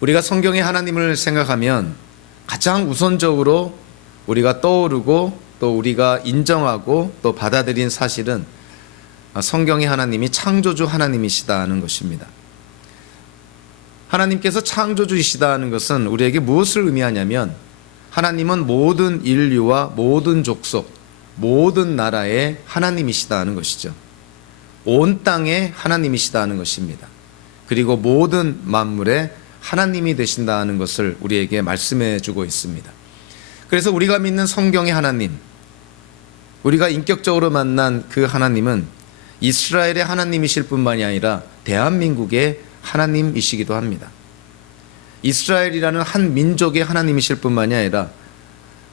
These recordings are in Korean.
우리가 성경의 하나님을 생각하면 가장 우선적으로 우리가 떠오르고 또 우리가 인정하고 또 받아들인 사실은 성경의 하나님이 창조주 하나님이시다는 것입니다. 하나님께서 창조주이시다는 것은 우리에게 무엇을 의미하냐면 하나님은 모든 인류와 모든 족속, 모든 나라의 하나님이시다는 것이죠. 온 땅의 하나님이시다는 것입니다. 그리고 모든 만물의 하나님이 되신다는 것을 우리에게 말씀해 주고 있습니다. 그래서 우리가 믿는 성경의 하나님, 우리가 인격적으로 만난 그 하나님은 이스라엘의 하나님이실 뿐만이 아니라 대한민국의 하나님이시기도 합니다. 이스라엘이라는 한 민족의 하나님이실 뿐만이 아니라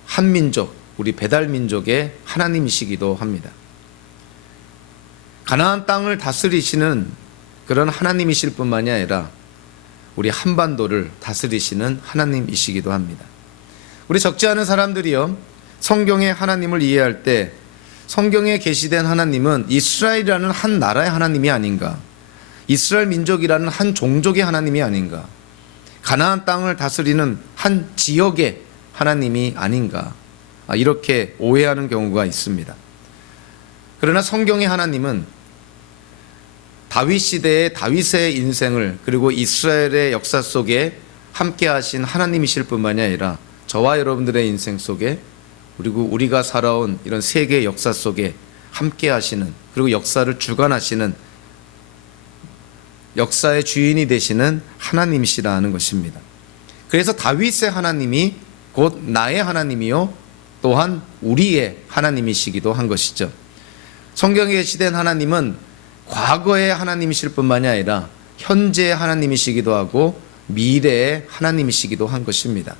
한 민족, 우리 배달민족의 하나님이시기도 합니다. 가나안 땅을 다스리시는 그런 하나님이실 뿐만이 아니라 우리 한반도를 다스리시는 하나님이시기도 합니다. 우리 적지 않은 사람들이요, 성경의 하나님을 이해할 때 성경에 계시된 하나님은 이스라엘이라는 한 나라의 하나님이 아닌가, 이스라엘 민족이라는 한 종족의 하나님이 아닌가, 가나안 땅을 다스리는 한 지역의 하나님이 아닌가, 이렇게 오해하는 경우가 있습니다. 그러나 성경의 하나님은 다윗 시대의 다윗의 인생을 그리고 이스라엘의 역사 속에 함께 하신 하나님이실 뿐만이 아니라 저와 여러분들의 인생 속에 그리고 우리가 살아온 이런 세계의 역사 속에 함께 하시는, 그리고 역사를 주관하시는, 역사의 주인이 되시는 하나님이시라는 것입니다. 그래서 다윗의 하나님이 곧 나의 하나님이요 또한 우리의 하나님이시기도 한 것이죠. 성경에 계시된 하나님은 과거의 하나님이실 뿐만이 아니라 현재의 하나님이시기도 하고 미래의 하나님이시기도 한 것입니다.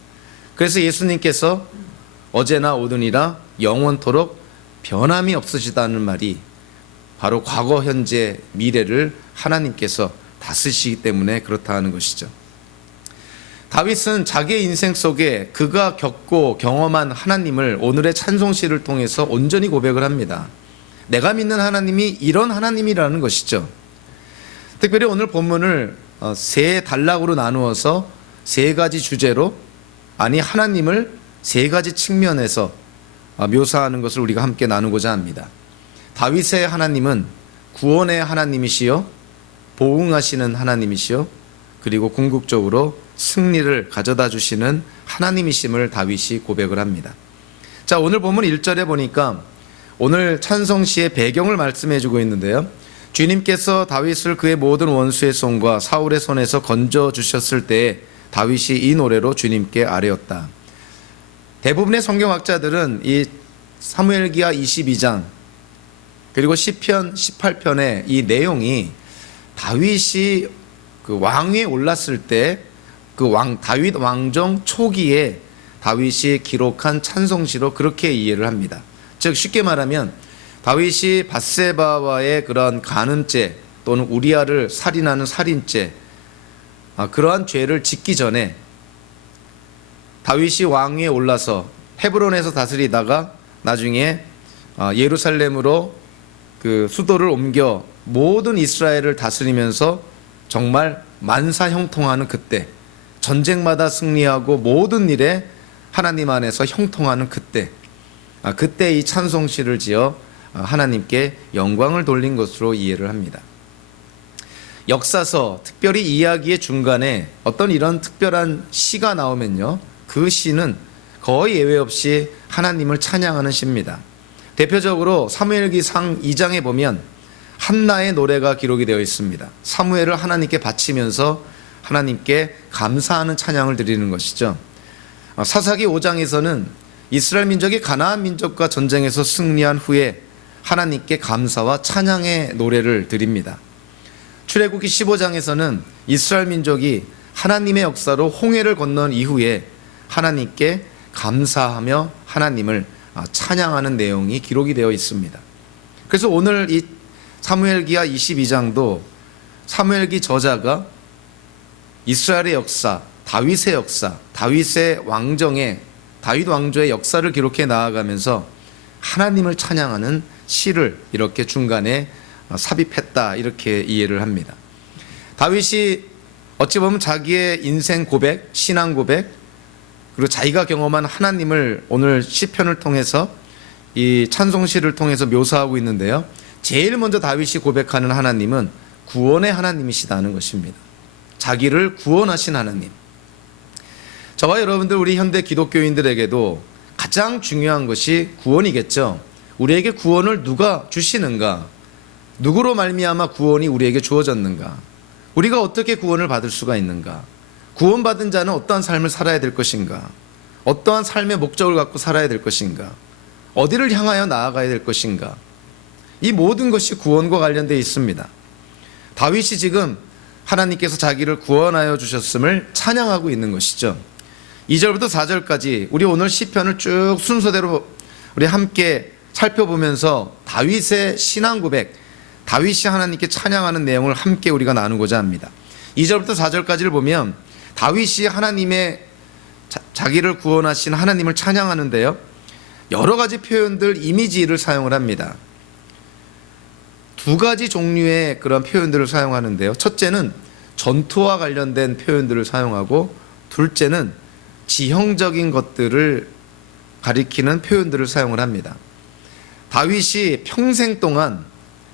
그래서 예수님께서 어제나 오늘이라 영원토록 변함이 없으시다는 말이 바로 과거, 현재, 미래를 하나님께서 다스리시기 때문에 그렇다는 것이죠. 다윗은 자기의 인생 속에 그가 겪고 경험한 하나님을 오늘의 찬송시를 통해서 온전히 고백을 합니다. 내가 믿는 하나님이 이런 하나님이라는 것이죠. 특별히 오늘 본문을 세 단락으로 나누어서 세 가지 주제로, 아니 하나님을 세 가지 측면에서 묘사하는 것을 우리가 함께 나누고자 합니다. 다윗의 하나님은 구원의 하나님이시요, 보응하시는 하나님이시요, 그리고 궁극적으로 승리를 가져다 주시는 하나님이심을 다윗이 고백을 합니다. 자, 오늘 본문 1절에 보니까 오늘 찬송시의 배경을 말씀해 주고 있는데요, 주님께서 다윗을 그의 모든 원수의 손과 사울의 손에서 건져 주셨을 때에 다윗이 이 노래로 주님께 아뢰었다. 대부분의 성경학자들은 이 사무엘기하 22장 그리고 시편 18편의 이 내용이 다윗이 그 왕위에 올랐을 때 그 다윗 왕정 초기에 다윗이 기록한 찬송시로 그렇게 이해를 합니다. 즉 쉽게 말하면 다윗이 밧세바와의 그런 간음죄 또는 우리아를 살인하는 살인죄, 그러한 죄를 짓기 전에 다윗이 왕위에 올라서 헤브론에서 다스리다가 나중에 예루살렘으로 그 수도를 옮겨 모든 이스라엘을 다스리면서 정말 만사형통하는 그때, 전쟁마다 승리하고 모든 일에 하나님 안에서 형통하는 그때, 그때 이 찬송시를 지어 하나님께 영광을 돌린 것으로 이해를 합니다. 역사서, 특별히 이야기의 중간에 어떤 이런 특별한 시가 나오면요, 그 시는 거의 예외 없이 하나님을 찬양하는 시입니다. 대표적으로 사무엘기상 2장에 보면 한나의 노래가 기록이 되어 있습니다. 사무엘을 하나님께 바치면서 하나님께 감사하는 찬양을 드리는 것이죠. 사사기 5장에서는 이스라엘 민족이 가나안 민족과 전쟁에서 승리한 후에 하나님께 감사와 찬양의 노래를 드립니다. 출애굽기 15장에서는 이스라엘 민족이 하나님의 역사로 홍해를 건넌 이후에 하나님께 감사하며 하나님을 찬양하는 내용이 기록이 되어 있습니다. 그래서 오늘 이 사무엘기하 22장도 사무엘기 저자가 이스라엘의 역사, 다윗의 역사, 다윗의 왕정의, 다윗 왕조의 역사를 기록해 나아가면서 하나님을 찬양하는 시를 이렇게 중간에 삽입했다, 이렇게 이해를 합니다. 다윗이 어찌 보면 자기의 인생 고백, 신앙 고백, 그리고 자기가 경험한 하나님을 오늘 시편을 통해서 이 찬송시를 통해서 묘사하고 있는데요. 제일 먼저 다윗이 고백하는 하나님은 구원의 하나님이시다는 것입니다. 자기를 구원하신 하나님. 저와 여러분들, 우리 현대 기독교인들에게도 가장 중요한 것이 구원이겠죠. 우리에게 구원을 누가 주시는가? 누구로 말미암아 구원이 우리에게 주어졌는가? 우리가 어떻게 구원을 받을 수가 있는가? 구원받은 자는 어떠한 삶을 살아야 될 것인가? 어떠한 삶의 목적을 갖고 살아야 될 것인가? 어디를 향하여 나아가야 될 것인가? 이 모든 것이 구원과 관련되어 있습니다. 다윗이 지금 하나님께서 자기를 구원하여 주셨음을 찬양하고 있는 것이죠. 2절부터 4절까지 우리 오늘 시편을 쭉 순서대로 우리 함께 살펴보면서 다윗의 신앙 고백, 다윗이 하나님께 찬양하는 내용을 함께 우리가 나누고자 합니다. 2절부터 4절까지를 보면 다윗이 하나님의 자기를 구원하신 하나님을 찬양하는데요, 여러 가지 표현들, 이미지를 사용을 합니다. 두 가지 종류의 그런 표현들을 사용하는데요, 첫째는 전투와 관련된 표현들을 사용하고, 둘째는 지형적인 것들을 가리키는 표현들을 사용을 합니다. 다윗이 평생 동안,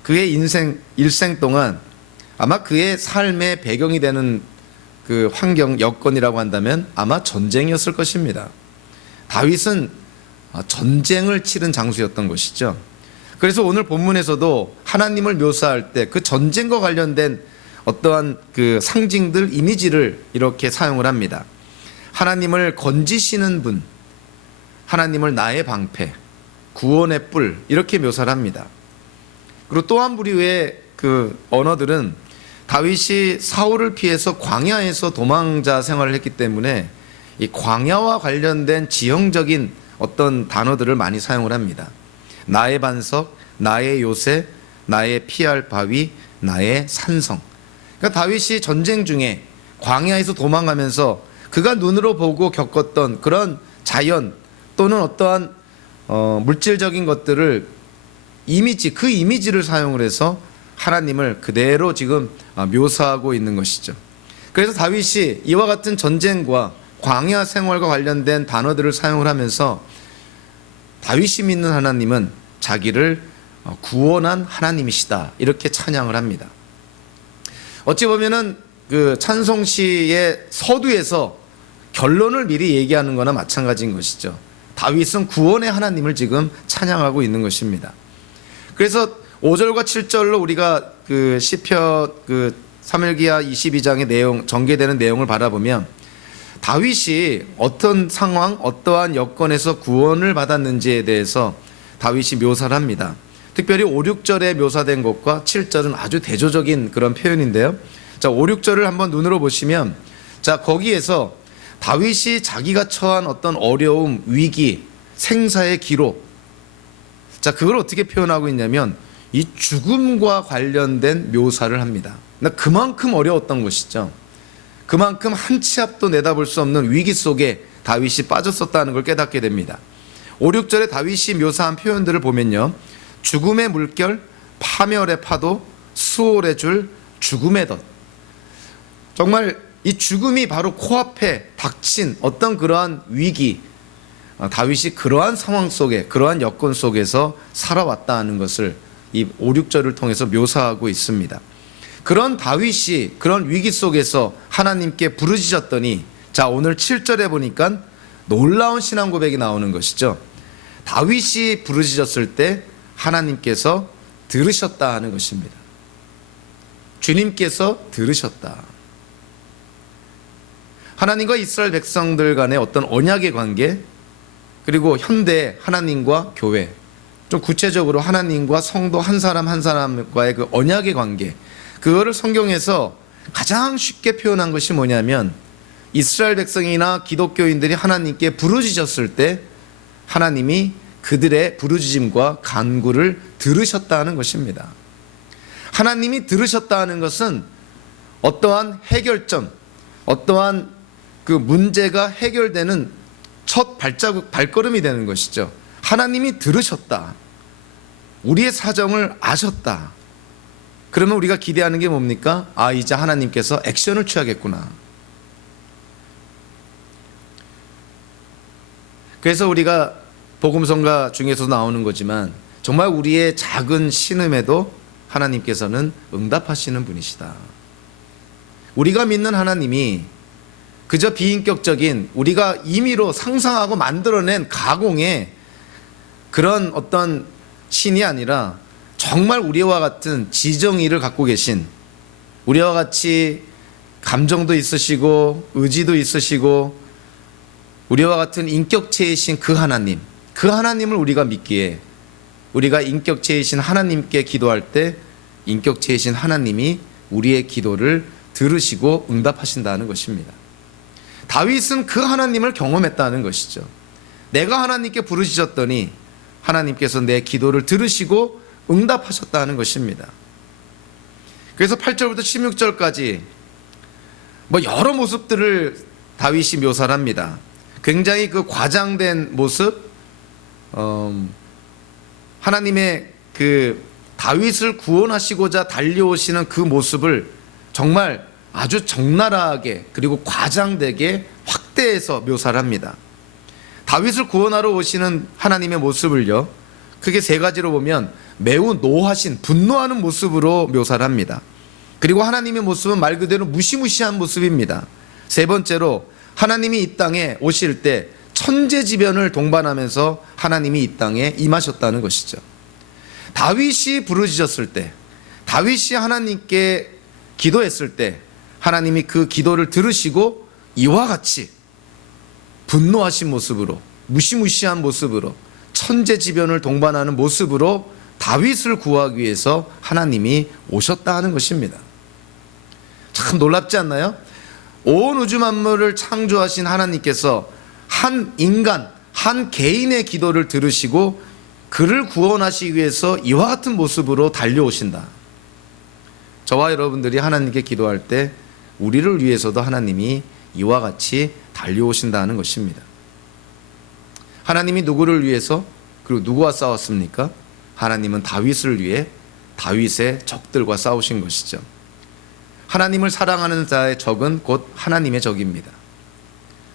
그의 일생 동안 아마 그의 삶의 배경이 되는 그 환경, 여건이라고 한다면 아마 전쟁이었을 것입니다. 다윗은 전쟁을 치른 장수였던 것이죠. 그래서 오늘 본문에서도 하나님을 묘사할 때 그 전쟁과 관련된 어떠한 그 상징들, 이미지를 이렇게 사용을 합니다. 하나님을 건지시는 분, 하나님을 나의 방패, 구원의 뿔, 이렇게 묘사를 합니다. 그리고 또 한 부류의 그 언어들은 다윗이 사울을 피해서 광야에서 도망자 생활을 했기 때문에 이 광야와 관련된 지형적인 어떤 단어들을 많이 사용을 합니다. 나의 반석, 나의 요새, 나의 피할 바위, 나의 산성. 그러니까 다윗이 전쟁 중에 광야에서 도망가면서 그가 눈으로 보고 겪었던 그런 자연 또는 어떠한 물질적인 것들을 그 이미지를 사용을 해서 하나님을 그대로 지금 묘사하고 있는 것이죠. 그래서 다윗이 이와 같은 전쟁과 광야 생활과 관련된 단어들을 사용을 하면서 다윗이 믿는 하나님은 자기를 구원한 하나님이시다, 이렇게 찬양을 합니다. 어찌 보면은 그 찬송시의 서두에서 결론을 미리 얘기하는 거나 마찬가지인 것이죠. 다윗은 구원의 하나님을 지금 찬양하고 있는 것입니다. 그래서 5절과 7절로 우리가 그 시편 그 사무엘기하 22장의 내용, 전개되는 내용을 바라보면 다윗이 어떤 상황, 어떠한 여건에서 구원을 받았는지에 대해서 다윗이 묘사를 합니다. 특별히 5, 6절에 묘사된 것과 7절은 아주 대조적인 그런 표현인데요. 자, 5, 6절을 한번 눈으로 보시면, 자, 거기에서 다윗이 자기가 처한 어떤 어려움, 위기, 생사의 기록, 자, 그걸 어떻게 표현하고 있냐면 이 죽음과 관련된 묘사를 합니다. 그만큼 어려웠던 것이죠. 그만큼 한 치 앞도 내다볼 수 없는 위기 속에 다윗이 빠졌었다는 걸 깨닫게 됩니다. 5, 6절에 다윗이 묘사한 표현들을 보면요, 죽음의 물결, 파멸의 파도, 수월의 줄, 죽음의 덫. 정말 이 죽음이 바로 코앞에 닥친 어떤 그러한 위기, 다윗이 그러한 상황 속에, 그러한 여건 속에서 살아왔다는 것을 이 5, 6절을 통해서 묘사하고 있습니다. 그런 다윗이 그런 위기 속에서 하나님께 부르짖었더니, 자, 오늘 7절에 보니까 놀라운 신앙 고백이 나오는 것이죠. 다윗이 부르짖었을 때 하나님께서 들으셨다 하는 것입니다. 주님께서 들으셨다. 하나님과 이스라엘 백성들 간의 어떤 언약의 관계, 그리고 현대 하나님과 교회, 좀 구체적으로 하나님과 성도 한 사람 한 사람과의 그 언약의 관계, 그거를 성경에서 가장 쉽게 표현한 것이 뭐냐면, 이스라엘 백성이나 기독교인들이 하나님께 부르짖었을 때 하나님이 그들의 부르짖음과 간구를 들으셨다는 것입니다. 하나님이 들으셨다는 것은 어떠한 해결점, 어떠한 그 문제가 해결되는 첫 발걸음이 되는 것이죠. 하나님이 들으셨다. 우리의 사정을 아셨다. 그러면 우리가 기대하는 게 뭡니까? 아, 이제 하나님께서 액션을 취하겠구나. 그래서 우리가 복음성가 중에서 나오는 거지만 정말 우리의 작은 신음에도 하나님께서는 응답하시는 분이시다. 우리가 믿는 하나님이 그저 비인격적인 우리가 임의로 상상하고 만들어낸 가공의 그런 어떤 신이 아니라 정말 우리와 같은 지정의를 갖고 계신, 우리와 같이 감정도 있으시고 의지도 있으시고 우리와 같은 인격체이신 그 하나님, 그 하나님을 우리가 믿기에 우리가 인격체이신 하나님께 기도할 때 인격체이신 하나님이 우리의 기도를 들으시고 응답하신다는 것입니다. 다윗은 그 하나님을 경험했다는 것이죠. 내가 하나님께 부르짖었더니 하나님께서 내 기도를 들으시고 응답하셨다는 것입니다. 그래서 8절부터 16절까지 여러 모습들을 다윗이 묘사를 합니다. 굉장히 그 과장된 모습, 하나님의 그 다윗을 구원하시고자 달려오시는 그 모습을 정말 아주 적나라하게 그리고 과장되게 확대해서 묘사를 합니다. 다윗을 구원하러 오시는 하나님의 모습을요, 크게 세 가지로 보면 매우 노하신, 분노하는 모습으로 묘사를 합니다. 그리고 하나님의 모습은 말 그대로 무시무시한 모습입니다. 세 번째로 하나님이 이 땅에 오실 때 천재지변을 동반하면서 하나님이 이 땅에 임하셨다는 것이죠. 다윗이 부르짖었을 때, 다윗이 하나님께 기도했을 때 하나님이 그 기도를 들으시고 이와 같이 분노하신 모습으로, 무시무시한 모습으로, 천재지변을 동반하는 모습으로 다윗을 구하기 위해서 하나님이 오셨다 하는 것입니다. 참 놀랍지 않나요? 온 우주 만물을 창조하신 하나님께서 한 인간, 한 개인의 기도를 들으시고 그를 구원하시기 위해서 이와 같은 모습으로 달려오신다. 저와 여러분들이 하나님께 기도할 때 우리를 위해서도 하나님이 이와 같이 달려오신다는 것입니다. 하나님이 누구를 위해서, 그리고 누구와 싸웠습니까? 하나님은 다윗을 위해 다윗의 적들과 싸우신 것이죠. 하나님을 사랑하는 자의 적은 곧 하나님의 적입니다.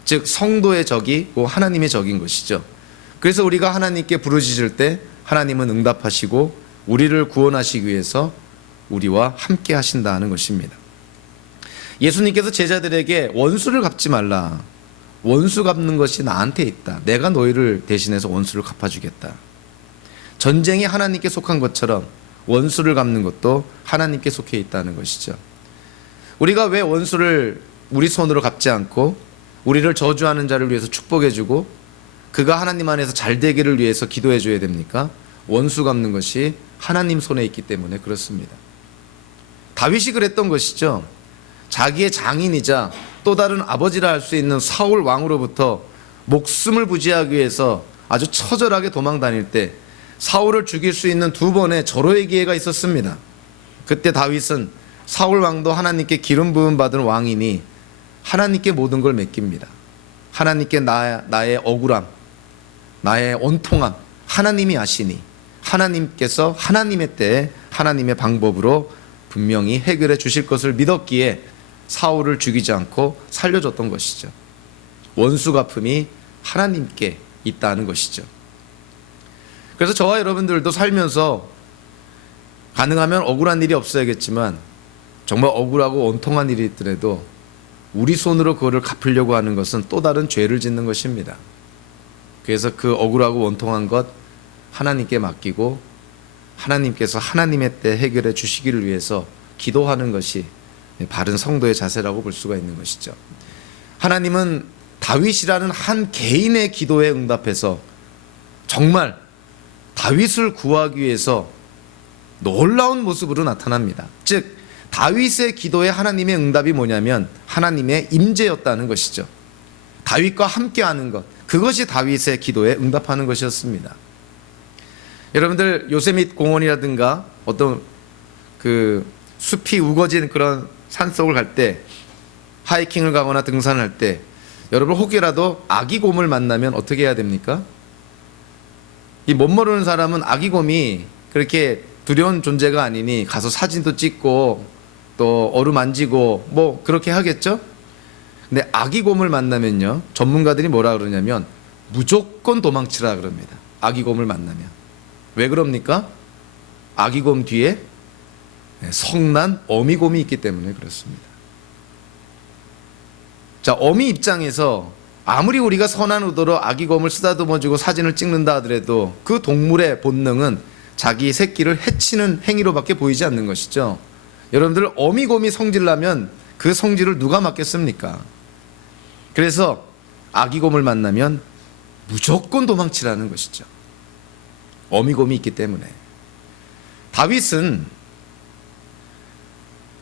즉 성도의 적이 곧 하나님의 적인 것이죠. 그래서 우리가 하나님께 부르짖을 때 하나님은 응답하시고 우리를 구원하시기 위해서 우리와 함께 하신다는 것입니다. 예수님께서 제자들에게 원수를 갚지 말라. 원수 갚는 것이 나한테 있다. 내가 너희를 대신해서 원수를 갚아주겠다. 전쟁이 하나님께 속한 것처럼 원수를 갚는 것도 하나님께 속해 있다는 것이죠. 우리가 왜 원수를 우리 손으로 갚지 않고 우리를 저주하는 자를 위해서 축복해주고 그가 하나님 안에서 잘 되기를 위해서 기도해 줘야 됩니까? 원수 갚는 것이 하나님 손에 있기 때문에 그렇습니다. 다윗이 그랬던 것이죠. 자기의 장인이자 또 다른 아버지라 할 수 있는 사울 왕으로부터 목숨을 부지하기 위해서 아주 처절하게 도망 다닐 때 사울을 죽일 수 있는 두 번의 절호의 기회가 있었습니다. 그때 다윗은 사울 왕도 하나님께 기름 부음 받은 왕이니 하나님께 모든 걸 맡깁니다. 하나님께 나의 억울함, 나의 온통함 하나님이 아시니 하나님께서 하나님의 때에 하나님의 방법으로 분명히 해결해 주실 것을 믿었기에 사울을 죽이지 않고 살려줬던 것이죠. 원수 갚음이 하나님께 있다는 것이죠. 그래서 저와 여러분들도 살면서 가능하면 억울한 일이 없어야겠지만 정말 억울하고 온통한 일이 있더라도 우리 손으로 그거를 갚으려고 하는 것은 또 다른 죄를 짓는 것입니다. 그래서 그 억울하고 원통한 것 하나님께 맡기고 하나님께서 하나님의 때 해결해 주시기를 위해서 기도하는 것이 바른 성도의 자세라고 볼 수가 있는 것이죠. 하나님은 다윗이라는 한 개인의 기도에 응답해서 정말 다윗을 구하기 위해서 놀라운 모습으로 나타납니다. 즉 다윗의 기도에 하나님의 응답이 뭐냐면 하나님의 임재였다는 것이죠. 다윗과 함께하는 것, 그것이 다윗의 기도에 응답하는 것이었습니다. 여러분들 요세밋 공원이라든가 어떤 그 숲이 우거진 그런 산속을 갈 때, 하이킹을 가거나 등산을 할 때 여러분 혹여라도 아기곰을 만나면 어떻게 해야 됩니까? 이 못 모르는 사람은 아기곰이 그렇게 두려운 존재가 아니니 가서 사진도 찍고 또 어루만지고 뭐 그렇게 하겠죠. 근데 아기곰을 만나면요, 전문가들이 뭐라 그러냐면 무조건 도망치라 그럽니다. 아기곰을 만나면. 왜 그럽니까? 아기곰 뒤에 성난 어미곰이 있기 때문에 그렇습니다. 자, 어미 입장에서 아무리 우리가 선한 의도로 아기곰을 쓰다듬어주고 사진을 찍는다 하더라도 그 동물의 본능은 자기 새끼를 해치는 행위로밖에 보이지 않는 것이죠. 여러분들, 어미곰이 성질나면 그 성질을 누가 맡겠습니까? 그래서 아기곰을 만나면 무조건 도망치라는 것이죠. 어미곰이 있기 때문에. 다윗은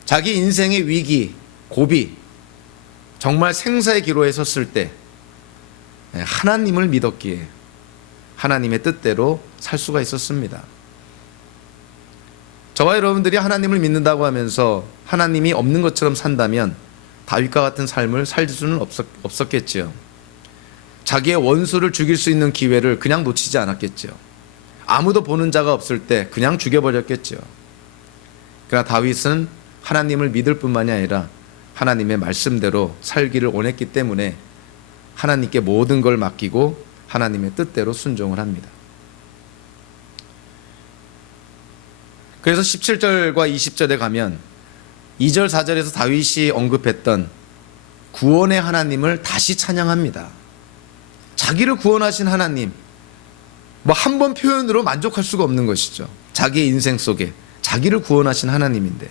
자기 인생의 위기, 고비, 정말 생사의 기로에 섰을 때 하나님을 믿었기에 하나님의 뜻대로 살 수가 있었습니다. 저와 여러분들이 하나님을 믿는다고 하면서 하나님이 없는 것처럼 산다면 다윗과 같은 삶을 살 수는 없었겠지요. 자기의 원수를 죽일 수 있는 기회를 그냥 놓치지 않았겠지요. 아무도 보는 자가 없을 때 그냥 죽여버렸겠지요. 그러나 다윗은 하나님을 믿을 뿐만이 아니라 하나님의 말씀대로 살기를 원했기 때문에 하나님께 모든 걸 맡기고 하나님의 뜻대로 순종을 합니다. 그래서 17절과 20절에 가면 2절 4절에서 다윗이 언급했던 구원의 하나님을 다시 찬양합니다. 자기를 구원하신 하나님, 뭐 한 번 표현으로 만족할 수가 없는 것이죠. 자기의 인생 속에 자기를 구원하신 하나님인데,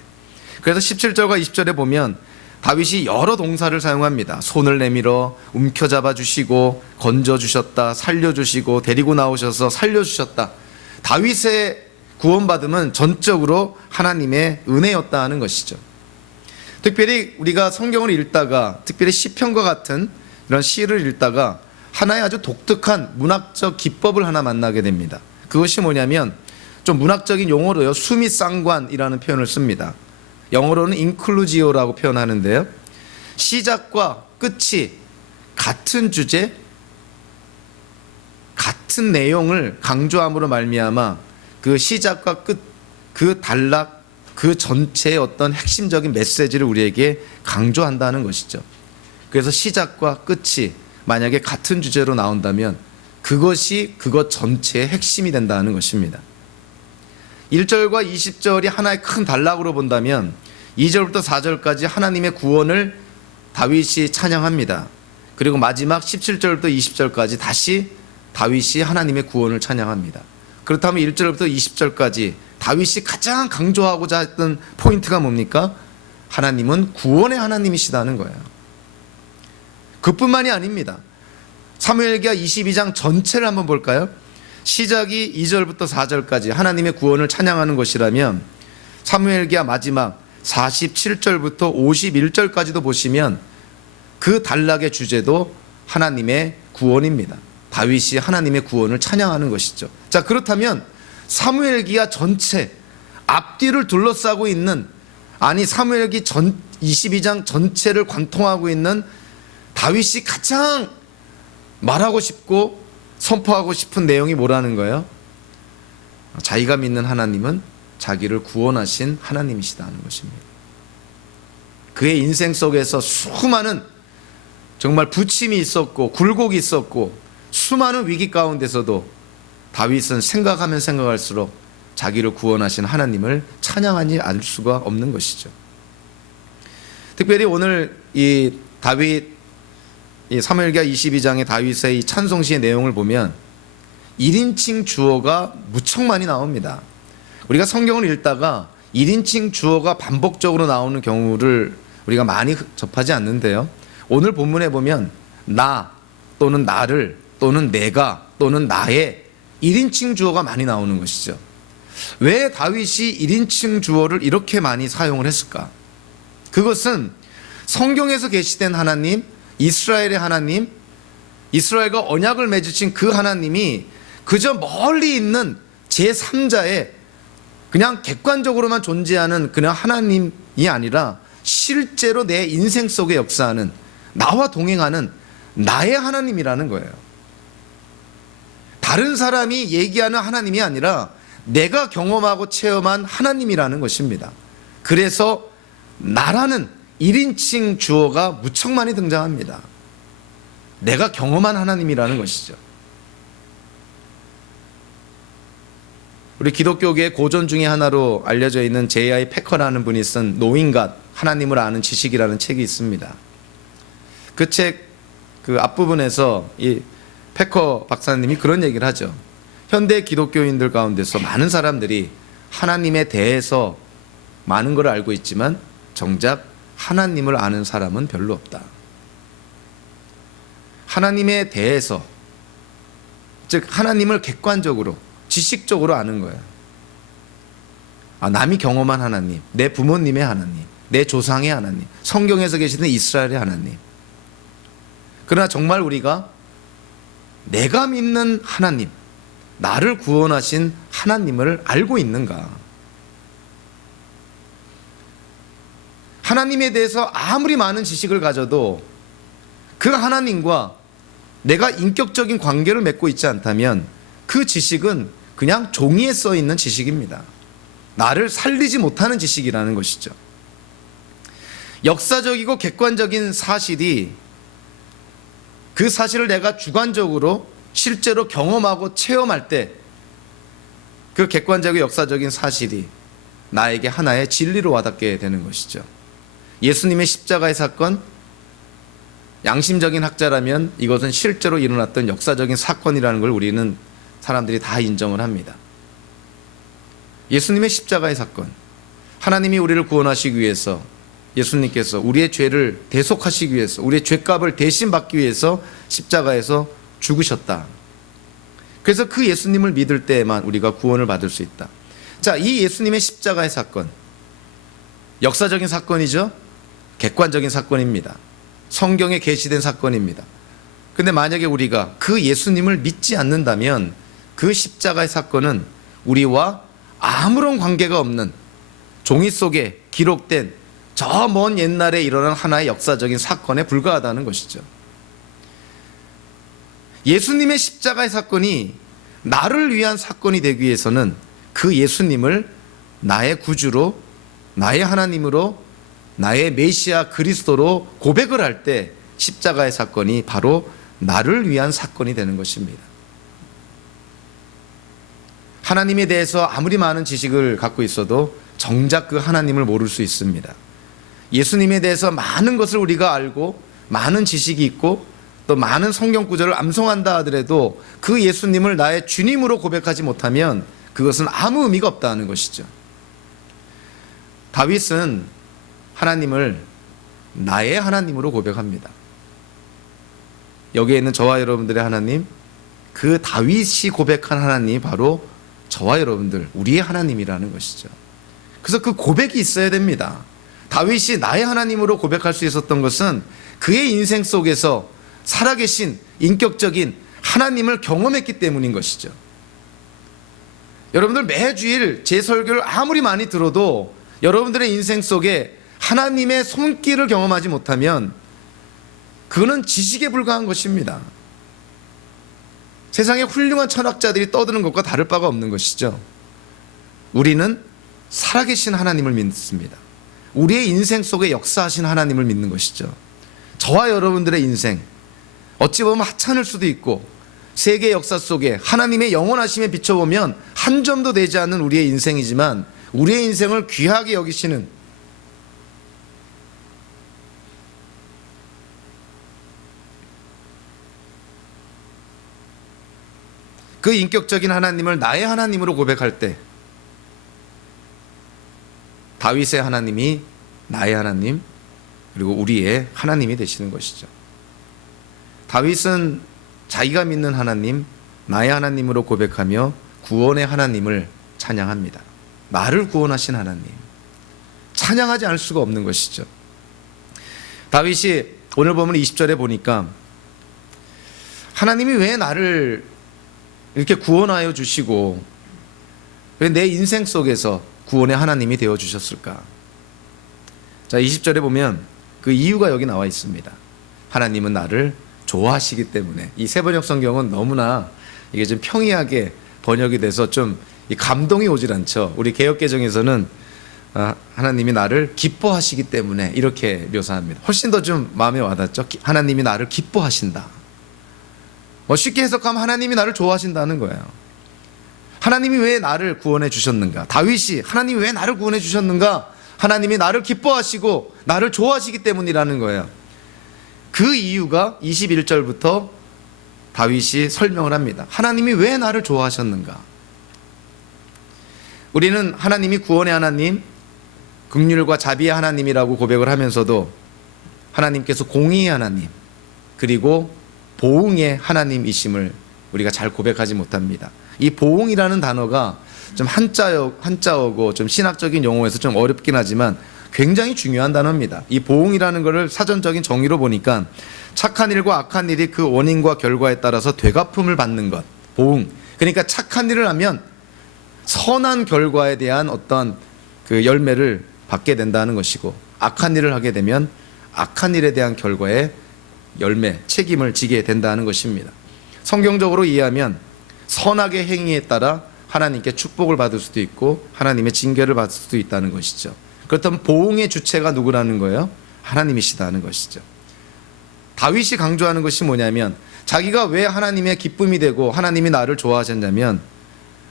그래서 17절과 20절에 보면 다윗이 여러 동사를 사용합니다. 손을 내밀어 움켜잡아 주시고 건져 주셨다, 살려 주시고 데리고 나오셔서 살려 주셨다. 다윗의 구원받음은 전적으로 하나님의 은혜였다 하는 것이죠. 특별히 우리가 성경을 읽다가, 특별히 시편과 같은 이런 시를 읽다가 하나의 아주 독특한 문학적 기법을 하나 만나게 됩니다. 그것이 뭐냐면, 좀 문학적인 용어로요, 수미쌍관이라는 표현을 씁니다. 영어로는 인클루지오라고 표현하는데요, 시작과 끝이 같은 주제, 같은 내용을 강조함으로 말미암아 그 시작과 끝, 그 단락, 그 전체의 어떤 핵심적인 메시지를 우리에게 강조한다는 것이죠. 그래서 시작과 끝이 만약에 같은 주제로 나온다면 그것이 그것 전체의 핵심이 된다는 것입니다. 1절과 20절이 하나의 큰 단락으로 본다면 2절부터 4절까지 하나님의 구원을 다윗이 찬양합니다. 그리고 마지막 17절부터 20절까지 다시 다윗이 하나님의 구원을 찬양합니다. 그렇다면 1절부터 20절까지 다윗이 가장 강조하고자 했던 포인트가 뭡니까? 하나님은 구원의 하나님이시다는 거예요. 그뿐만이 아닙니다. 사무엘기하 22장 전체를 한번 볼까요? 시작이 2절부터 4절까지 하나님의 구원을 찬양하는 것이라면 사무엘기하 마지막 47절부터 51절까지도 보시면 그 단락의 주제도 하나님의 구원입니다. 다윗이 하나님의 구원을 찬양하는 것이죠. 자, 그렇다면 사무엘기하 전체, 앞뒤를 둘러싸고 있는, 아니 사무엘기 22장 전체를 관통하고 있는 다윗이 가장 말하고 싶고 선포하고 싶은 내용이 뭐라는 거예요? 자기가 믿는 하나님은 자기를 구원하신 하나님이시다는 것입니다. 그의 인생 속에서 수많은 정말 부침이 있었고 굴곡이 있었고 수많은 위기 가운데서도 다윗은 생각하면 생각할수록 자기를 구원하신 하나님을 찬양하지 않을 수가 없는 것이죠. 특별히 오늘 이 다윗, 이 사무엘기하 22장의 다윗의 이 찬송시의 내용을 보면 1인칭 주어가 무척 많이 나옵니다. 우리가 성경을 읽다가 1인칭 주어가 반복적으로 나오는 경우를 우리가 많이 접하지 않는데요, 오늘 본문에 보면 나 또는 나를 또는 내가 또는 나의 1인칭 주어가 많이 나오는 것이죠. 왜 다윗이 1인칭 주어를 이렇게 많이 사용을 했을까? 그것은 성경에서 계시된 하나님, 이스라엘의 하나님, 이스라엘과 언약을 맺으신 그 하나님이 그저 멀리 있는 제3자의 그냥 객관적으로만 존재하는 그냥 하나님이 아니라 실제로 내 인생 속에 역사하는, 나와 동행하는 나의 하나님이라는 거예요. 다른 사람이 얘기하는 하나님이 아니라 내가 경험하고 체험한 하나님이라는 것입니다. 그래서 나라는 1인칭 주어가 무척 많이 등장합니다. 내가 경험한 하나님이라는 것이죠. 우리 기독교계의 고전 중에 하나로 알려져 있는 J.I. 패커라는 분이 쓴 Knowing God, 하나님을 아는 지식이라는 책이 있습니다. 그 책 그 앞부분에서 이 패커 박사님이 그런 얘기를 하죠. 현대 기독교인들 가운데서 많은 사람들이 하나님에 대해서 많은 걸 알고 있지만 정작 하나님을 아는 사람은 별로 없다. 하나님에 대해서, 즉 하나님을 객관적으로 지식적으로 아는 거예요. 남이 경험한 하나님, 내 부모님의 하나님, 내 조상의 하나님, 성경에서 계시는 이스라엘의 하나님. 그러나 정말 우리가 내가 믿는 하나님, 나를 구원하신 하나님을 알고 있는가? 하나님에 대해서 아무리 많은 지식을 가져도 그 하나님과 내가 인격적인 관계를 맺고 있지 않다면 그 지식은 그냥 종이에 써 있는 지식입니다. 나를 살리지 못하는 지식이라는 것이죠. 역사적이고 객관적인 사실이, 그 사실을 내가 주관적으로 실제로 경험하고 체험할 때 그 객관적이고 역사적인 사실이 나에게 하나의 진리로 와닿게 되는 것이죠. 예수님의 십자가의 사건, 양심적인 학자라면 이것은 실제로 일어났던 역사적인 사건이라는 걸 우리는 사람들이 다 인정을 합니다. 예수님의 십자가의 사건, 하나님이 우리를 구원하시기 위해서, 예수님께서 우리의 죄를 대속하시기 위해서, 우리의 죄값을 대신 받기 위해서 십자가에서 죽으셨다. 그래서 그 예수님을 믿을 때에만 우리가 구원을 받을 수 있다. 자, 이 예수님의 십자가의 사건, 역사적인 사건이죠. 객관적인 사건입니다. 성경에 게시된 사건입니다. 근데 만약에 우리가 그 예수님을 믿지 않는다면 그 십자가의 사건은 우리와 아무런 관계가 없는 종이 속에 기록된 저 먼 옛날에 일어난 하나의 역사적인 사건에 불과하다는 것이죠. 예수님의 십자가의 사건이 나를 위한 사건이 되기 위해서는 그 예수님을 나의 구주로, 나의 하나님으로, 나의 메시아 그리스도로 고백을 할 때 십자가의 사건이 바로 나를 위한 사건이 되는 것입니다. 하나님에 대해서 아무리 많은 지식을 갖고 있어도 정작 그 하나님을 모를 수 있습니다. 예수님에 대해서 많은 것을 우리가 알고 많은 지식이 있고 또 많은 성경 구절을 암송한다 하더라도 그 예수님을 나의 주님으로 고백하지 못하면 그것은 아무 의미가 없다는 것이죠. 다윗은 하나님을 나의 하나님으로 고백합니다. 여기에 있는 저와 여러분들의 하나님, 그 다윗이 고백한 하나님이 바로 저와 여러분들, 우리의 하나님이라는 것이죠. 그래서 그 고백이 있어야 됩니다. 다윗이 나의 하나님으로 고백할 수 있었던 것은 그의 인생 속에서 살아계신 인격적인 하나님을 경험했기 때문인 것이죠. 여러분들 매주일 제 설교를 아무리 많이 들어도 여러분들의 인생 속에 하나님의 손길을 경험하지 못하면 그거는 지식에 불과한 것입니다. 세상에 훌륭한 철학자들이 떠드는 것과 다를 바가 없는 것이죠. 우리는 살아계신 하나님을 믿습니다. 우리의 인생 속에 역사하신 하나님을 믿는 것이죠. 저와 여러분들의 인생, 어찌 보면 하찮을 수도 있고 세계 역사 속에 하나님의 영원하심에 비춰보면 한 점도 되지 않는 우리의 인생이지만 우리의 인생을 귀하게 여기시는 그 인격적인 하나님을 나의 하나님으로 고백할 때 다윗의 하나님이 나의 하나님, 그리고 우리의 하나님이 되시는 것이죠. 다윗은 자기가 믿는 하나님, 나의 하나님으로 고백하며 구원의 하나님을 찬양합니다. 나를 구원하신 하나님, 찬양하지 않을 수가 없는 것이죠. 다윗이 오늘 보면 20절에 보니까 하나님이 왜 나를 이렇게 구원하여 주시고 왜 내 인생 속에서 구원의 하나님이 되어 주셨을까? 자, 20절에 보면 그 이유가 여기 나와 있습니다. 하나님은 나를 좋아하시기 때문에. 이 세번역 성경은 너무나 이게 좀 평이하게 번역이 돼서 좀 이 감동이 오질 않죠. 우리 개역개정에서는 하나님이 나를 기뻐하시기 때문에 이렇게 묘사합니다. 훨씬 더 좀 마음에 와닿죠. 하나님이 나를 기뻐하신다. 쉽게 해석하면 하나님이 나를 좋아하신다는 거예요. 하나님이 왜 나를 구원해 주셨는가? 다윗이 하나님이 왜 나를 구원해 주셨는가? 하나님이 나를 기뻐하시고 나를 좋아하시기 때문이라는 거예요. 그 이유가 21절부터 다윗이 설명을 합니다. 하나님이 왜 나를 좋아하셨는가? 우리는 하나님이 구원의 하나님, 긍휼과 자비의 하나님이라고 고백을 하면서도 하나님께서 공의의 하나님, 그리고 보응의 하나님이심을 우리가 잘 고백하지 못합니다. 이 보응이라는 단어가 좀 한자어고 좀 신학적인 용어에서 좀 어렵긴 하지만 굉장히 중요한 단어입니다. 이 보응이라는 것을 사전적인 정의로 보니까 착한 일과 악한 일이 그 원인과 결과에 따라서 되갚음을 받는 것, 보응. 그러니까 착한 일을 하면 선한 결과에 대한 어떤 그 열매를 받게 된다는 것이고, 악한 일을 하게 되면 악한 일에 대한 결과에 열매, 책임을 지게 된다는 것입니다. 성경적으로 이해하면 선악의 행위에 따라 하나님께 축복을 받을 수도 있고 하나님의 징계를 받을 수도 있다는 것이죠. 그렇다면 보응의 주체가 누구라는 거예요? 하나님이시다는 것이죠. 다윗이 강조하는 것이 뭐냐면, 자기가 왜 하나님의 기쁨이 되고 하나님이 나를 좋아하셨냐면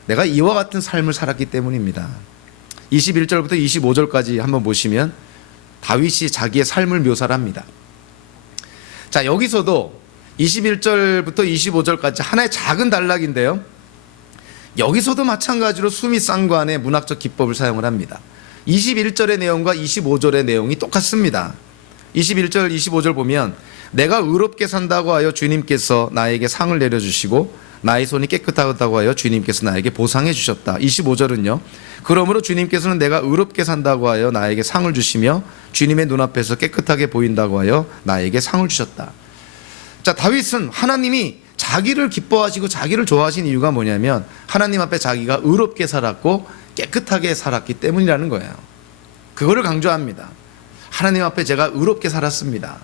내가 이와 같은 삶을 살았기 때문입니다. 21절부터 25절까지 한번 보시면 다윗이 자기의 삶을 묘사를 합니다. 자, 여기서도 21절부터 25절까지 하나의 작은 단락인데요, 여기서도 마찬가지로 수미 쌍관의 문학적 기법을 사용을 합니다. 21절의 내용과 25절의 내용이 똑같습니다. 21절 25절 보면 내가 의롭게 산다고 하여 주님께서 나에게 상을 내려주시고 나의 손이 깨끗하다고 하여 주님께서 나에게 보상해 주셨다. 25절은요, 그러므로 주님께서는 내가 의롭게 산다고 하여 나에게 상을 주시며 주님의 눈앞에서 깨끗하게 보인다고 하여 나에게 상을 주셨다. 자, 다윗은 하나님이 자기를 기뻐하시고 자기를 좋아하신 이유가 뭐냐면 하나님 앞에 자기가 의롭게 살았고 깨끗하게 살았기 때문이라는 거예요. 그거를 강조합니다. 하나님 앞에 제가 의롭게 살았습니다.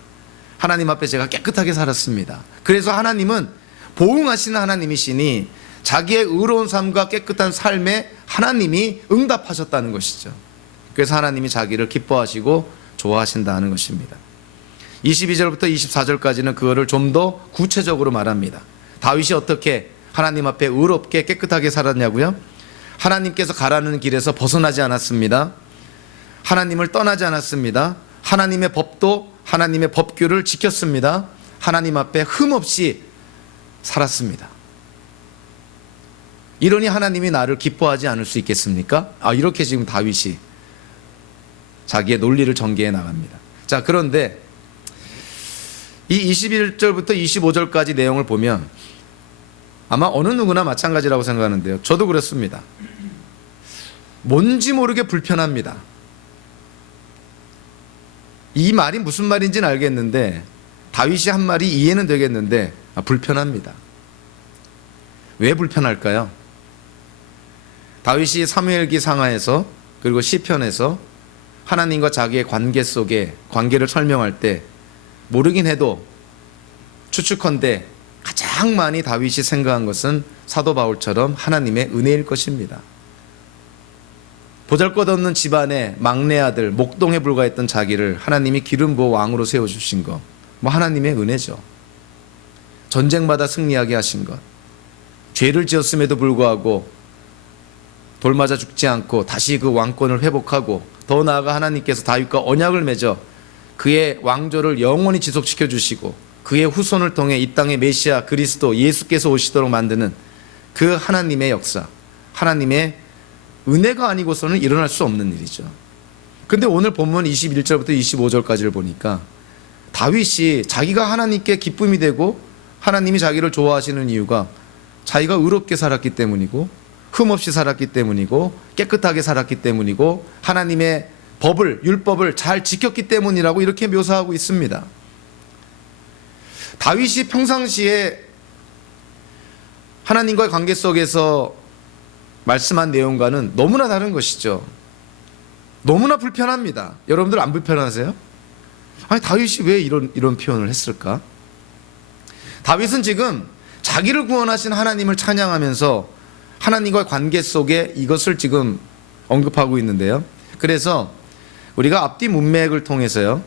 하나님 앞에 제가 깨끗하게 살았습니다. 그래서 하나님은 보응하시는 하나님이시니 자기의 의로운 삶과 깨끗한 삶에 하나님이 응답하셨다는 것이죠. 그래서 하나님이 자기를 기뻐하시고 좋아하신다는 것입니다. 22절부터 24절까지는 그거를 좀 더 구체적으로 말합니다. 다윗이 어떻게 하나님 앞에 의롭게 깨끗하게 살았냐고요? 하나님께서 가라는 길에서 벗어나지 않았습니다. 하나님을 떠나지 않았습니다. 하나님의 법도 하나님의 법규를 지켰습니다. 하나님 앞에 흠없이 살았습니다. 이러니 하나님이 나를 기뻐하지 않을 수 있겠습니까? 이렇게 지금 다윗이 자기의 논리를 전개해 나갑니다. 자, 그런데 이 21절부터 25절까지 내용을 보면 아마 어느 누구나 마찬가지라고 생각하는데요, 저도 그렇습니다. 뭔지 모르게 불편합니다. 이 말이 무슨 말인지는 알겠는데, 다윗이 한 말이 이해는 되겠는데 불편합니다. 왜 불편할까요? 다윗이 사무엘기 상하에서 그리고 시편에서 하나님과 자기의 관계 속에 관계를 설명할 때 모르긴 해도 추측컨대 가장 많이 다윗이 생각한 것은 사도 바울처럼 하나님의 은혜일 것입니다. 보잘것없는 집안의 막내 아들, 목동에 불과했던 자기를 하나님이 기름 부어 왕으로 세워주신 것, 하나님의 은혜죠. 전쟁마다 승리하게 하신 것, 죄를 지었음에도 불구하고 돌 맞아 죽지 않고 다시 그 왕권을 회복하고, 더 나아가 하나님께서 다윗과 언약을 맺어 그의 왕조를 영원히 지속시켜 주시고 그의 후손을 통해 이 땅의 메시아 그리스도 예수께서 오시도록 만드는 그 하나님의 역사, 하나님의 은혜가 아니고서는 일어날 수 없는 일이죠. 근데 오늘 본문 21절부터 25절까지를 보니까 다윗이 자기가 하나님께 기쁨이 되고 하나님이 자기를 좋아하시는 이유가 자기가 의롭게 살았기 때문이고 흠없이 살았기 때문이고 깨끗하게 살았기 때문이고 하나님의 법을, 율법을 잘 지켰기 때문이라고 이렇게 묘사하고 있습니다. 다윗이 평상시에 하나님과의 관계 속에서 말씀한 내용과는 너무나 다른 것이죠. 너무나 불편합니다. 여러분들 안 불편하세요? 다윗이 왜 이런 표현을 했을까? 다윗은 지금 자기를 구원하신 하나님을 찬양하면서 하나님과의 관계 속에 이것을 지금 언급하고 있는데요. 그래서 우리가 앞뒤 문맥을 통해서요,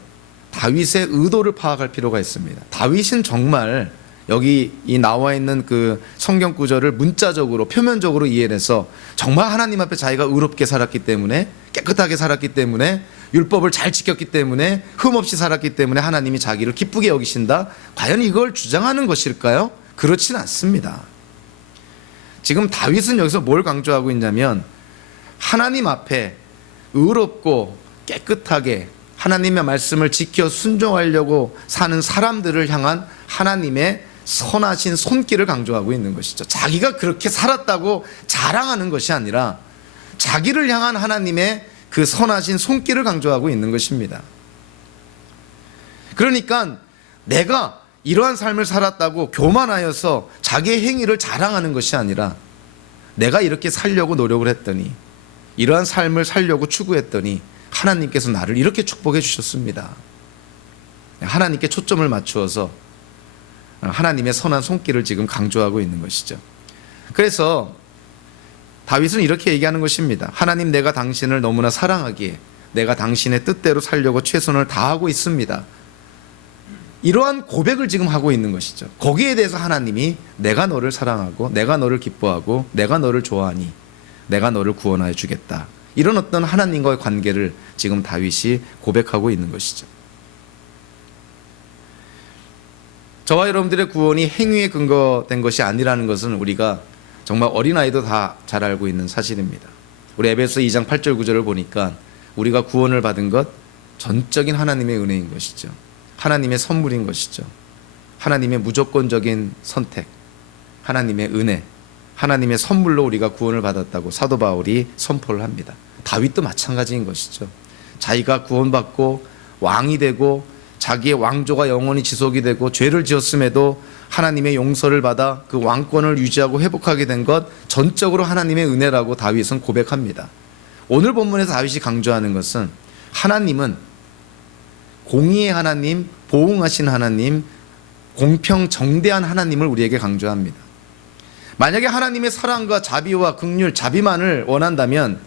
다윗의 의도를 파악할 필요가 있습니다. 다윗은 정말 여기 이 나와 있는 그 성경 구절을 문자적으로 표면적으로 이해해서 정말 하나님 앞에 자기가 의롭게 살았기 때문에, 깨끗하게 살았기 때문에, 율법을 잘 지켰기 때문에, 흠없이 살았기 때문에 하나님이 자기를 기쁘게 여기신다, 과연 이걸 주장하는 것일까요? 그렇진 않습니다. 지금 다윗은 여기서 뭘 강조하고 있냐면, 하나님 앞에 의롭고 깨끗하게 하나님의 말씀을 지켜 순종하려고 사는 사람들을 향한 하나님의 선하신 손길을 강조하고 있는 것이죠. 자기가 그렇게 살았다고 자랑하는 것이 아니라 자기를 향한 하나님의 그 선하신 손길을 강조하고 있는 것입니다. 그러니까 내가 이러한 삶을 살았다고 교만하여서 자기의 행위를 자랑하는 것이 아니라, 내가 이렇게 살려고 노력을 했더니, 이러한 삶을 살려고 추구했더니 하나님께서 나를 이렇게 축복해 주셨습니다. 하나님께 초점을 맞추어서 하나님의 선한 손길을 지금 강조하고 있는 것이죠. 그래서 다윗은 이렇게 얘기하는 것입니다. 하나님, 내가 당신을 너무나 사랑하기에 내가 당신의 뜻대로 살려고 최선을 다하고 있습니다. 이러한 고백을 지금 하고 있는 것이죠. 거기에 대해서 하나님이 내가 너를 사랑하고 내가 너를 기뻐하고 내가 너를 좋아하니 내가 너를 구원하여 주겠다, 이런 어떤 하나님과의 관계를 지금 다윗이 고백하고 있는 것이죠. 저와 여러분들의 구원이 행위에 근거된 것이 아니라는 것은 우리가 정말 어린아이도 다 잘 알고 있는 사실입니다. 우리 에베소 2장 8절 9절을 보니까 우리가 구원을 받은 것 전적인 하나님의 은혜인 것이죠. 하나님의 선물인 것이죠. 하나님의 무조건적인 선택, 하나님의 은혜, 하나님의 선물로 우리가 구원을 받았다고 사도 바울이 선포를 합니다. 다윗도 마찬가지인 것이죠. 자기가 구원받고 왕이 되고 자기의 왕조가 영원히 지속이 되고 죄를 지었음에도 하나님의 용서를 받아 그 왕권을 유지하고 회복하게 된 것 전적으로 하나님의 은혜라고 다윗은 고백합니다. 오늘 본문에서 다윗이 강조하는 것은 하나님은 공의의 하나님, 보응하신 하나님, 공평 정대한 하나님을 우리에게 강조합니다. 만약에 하나님의 사랑과 자비와 긍휼, 자비만을 원한다면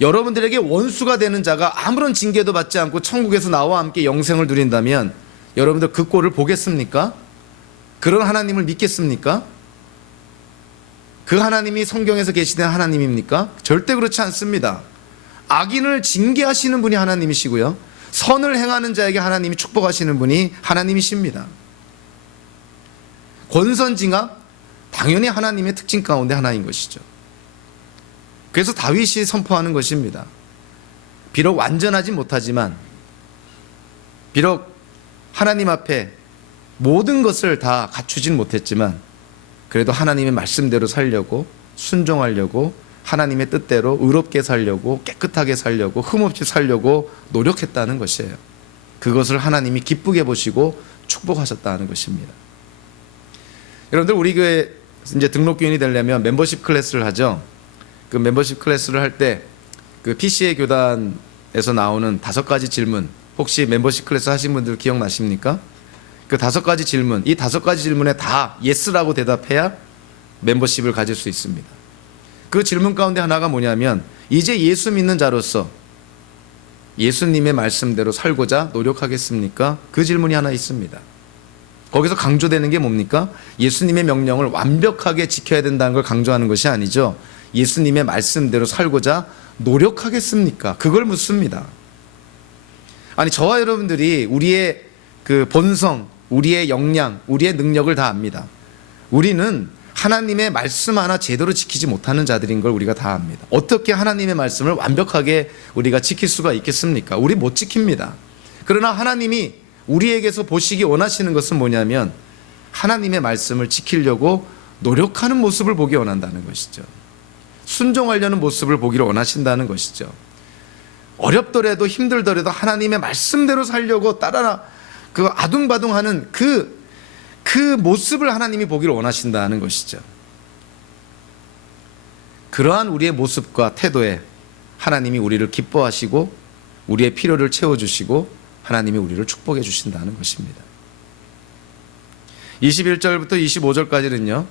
여러분들에게 원수가 되는 자가 아무런 징계도 받지 않고 천국에서 나와 함께 영생을 누린다면 여러분들 그 꼴을 보겠습니까? 그런 하나님을 믿겠습니까? 그 하나님이 성경에서 계시된 하나님입니까? 절대 그렇지 않습니다. 악인을 징계하시는 분이 하나님이시고요, 선을 행하는 자에게 하나님이 축복하시는 분이 하나님이십니다. 권선징악, 당연히 하나님의 특징 가운데 하나인 것이죠. 그래서 다윗이 선포하는 것입니다. 비록 완전하지 못하지만, 비록 하나님 앞에 모든 것을 다 갖추진 못했지만, 그래도 하나님의 말씀대로 살려고, 순종하려고, 하나님의 뜻대로 의롭게 살려고, 깨끗하게 살려고, 흠없이 살려고 노력했다는 것이에요. 그것을 하나님이 기쁘게 보시고 축복하셨다는 것입니다. 여러분들, 우리 교회 이제 등록교인이 되려면 멤버십 클래스를 하죠. 그 멤버십 클래스를 할 때 그 PCA 교단에서 나오는 5가지 질문, 혹시 멤버십 클래스 하신 분들 기억나십니까? 그 5가지 질문, 이 5가지 질문에 다 예스라고 대답해야 멤버십을 가질 수 있습니다. 그 질문 가운데 하나가 뭐냐면, 이제 예수 믿는 자로서 예수님의 말씀대로 살고자 노력하겠습니까? 그 질문이 하나 있습니다. 거기서 강조되는 게 뭡니까? 예수님의 명령을 완벽하게 지켜야 된다는 걸 강조하는 것이 아니죠. 예수님의 말씀대로 살고자 노력하겠습니까? 그걸 묻습니다. 아니, 저와 여러분들이 우리의 그 본성, 우리의 역량, 우리의 능력을 다 압니다. 우리는 하나님의 말씀 하나 제대로 지키지 못하는 자들인 걸 우리가 다 압니다. 어떻게 하나님의 말씀을 완벽하게 우리가 지킬 수가 있겠습니까? 우리 못 지킵니다. 그러나 하나님이 우리에게서 보시기 원하시는 것은 뭐냐면, 하나님의 말씀을 지키려고 노력하는 모습을 보기 원한다는 것이죠. 순종하려는 모습을 보기를 원하신다는 것이죠. 어렵더라도 힘들더라도 하나님의 말씀대로 살려고 따라 그 아둥바둥하는 그 모습을 하나님이 보기를 원하신다는 것이죠. 그러한 우리의 모습과 태도에 하나님이 우리를 기뻐하시고 우리의 필요를 채워주시고 하나님이 우리를 축복해 주신다는 것입니다. 21절부터 25절까지는요,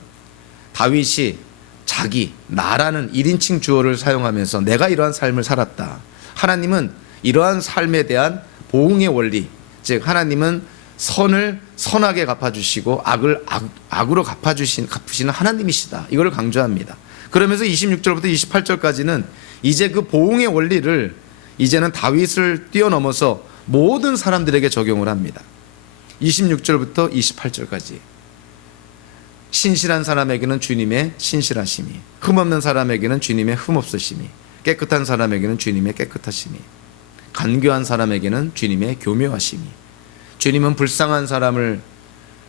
다윗이 자기, 나라는 1인칭 주어를 사용하면서 내가 이러한 삶을 살았다. 하나님은 이러한 삶에 대한 보응의 원리, 즉 하나님은 선을 선하게 갚아주시고 악을 악으로 갚으시는 하나님이시다. 이걸 강조합니다. 그러면서 26절부터 28절까지는 이제 그 보응의 원리를 이제는 다윗을 뛰어넘어서 모든 사람들에게 적용을 합니다. 26절부터 28절까지 신실한 사람에게는 주님의 신실하심이, 흠없는 사람에게는 주님의 흠없으심이, 깨끗한 사람에게는 주님의 깨끗하심이, 간교한 사람에게는 주님의 교묘하심이, 주님은 불쌍한 사람을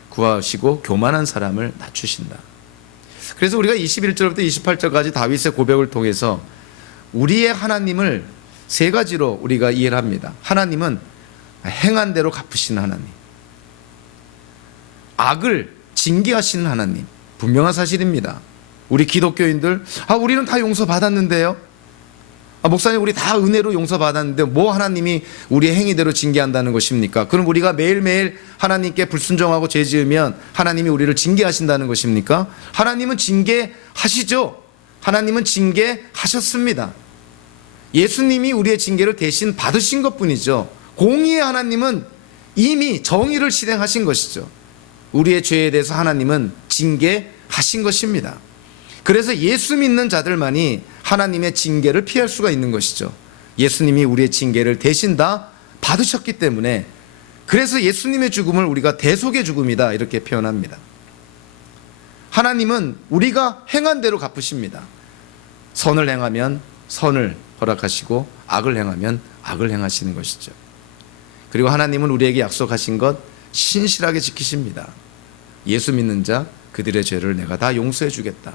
구하시고 교만한 사람을 낮추신다. 그래서 우리가 21절부터 28절까지 다윗의 고백을 통해서 우리의 하나님을 세 가지로 우리가 이해를 합니다. 하나님은 행한 대로 갚으시는 하나님, 악을 징계하시는 하나님. 분명한 사실입니다. 우리 기독교인들, 우리는 다 용서받았는데요, 목사님 우리 다 은혜로 용서받았는데 뭐 하나님이 우리의 행위대로 징계한다는 것입니까? 그럼 우리가 매일매일 하나님께 불순종하고 죄 지으면 하나님이 우리를 징계하신다는 것입니까? 하나님은 징계하시죠. 하나님은 징계하셨습니다. 예수님이 우리의 징계를 대신 받으신 것뿐이죠. 공의의 하나님은 이미 정의를 실행하신 것이죠. 우리의 죄에 대해서 하나님은 징계하신 것입니다. 그래서 예수 믿는 자들만이 하나님의 징계를 피할 수가 있는 것이죠. 예수님이 우리의 징계를 대신 다 받으셨기 때문에, 그래서 예수님의 죽음을 우리가 대속의 죽음이다 이렇게 표현합니다. 하나님은 우리가 행한 대로 갚으십니다. 선을 행하면 선을 허락하시고 악을 행하면 악을 행하시는 것이죠. 그리고 하나님은 우리에게 약속하신 것 신실하게 지키십니다. 예수 믿는 자 그들의 죄를 내가 다 용서해 주겠다.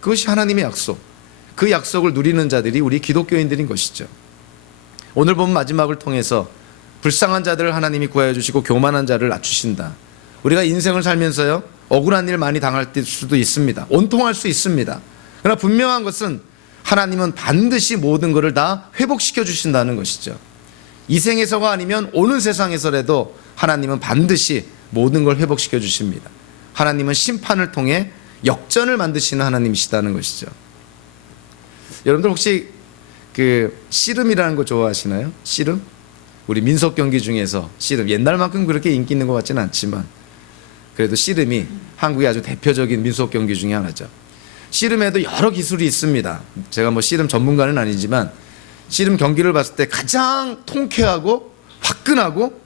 그것이 하나님의 약속. 그 약속을 누리는 자들이 우리 기독교인들인 것이죠. 오늘 본 마지막을 통해서 불쌍한 자들을 하나님이 구하여 주시고 교만한 자를 낮추신다. 우리가 인생을 살면서요, 억울한 일 많이 당할 수도 있습니다. 온통할 수 있습니다. 그러나 분명한 것은 하나님은 반드시 모든 것을 다 회복시켜 주신다는 것이죠. 이 생에서가 아니면 오는 세상에서라도 하나님은 반드시 모든 걸 회복시켜 주십니다. 하나님은 심판을 통해 역전을 만드시는 하나님이시다는 것이죠. 여러분들 혹시 그 씨름이라는 거 좋아하시나요? 씨름? 우리 민속 경기 중에서 씨름, 옛날만큼 그렇게 인기 있는 것 같지는 않지만 그래도 씨름이 한국의 아주 대표적인 민속 경기 중에 하나죠. 씨름에도 여러 기술이 있습니다. 제가 뭐 씨름 전문가는 아니지만 씨름 경기를 봤을 때 가장 통쾌하고 화끈하고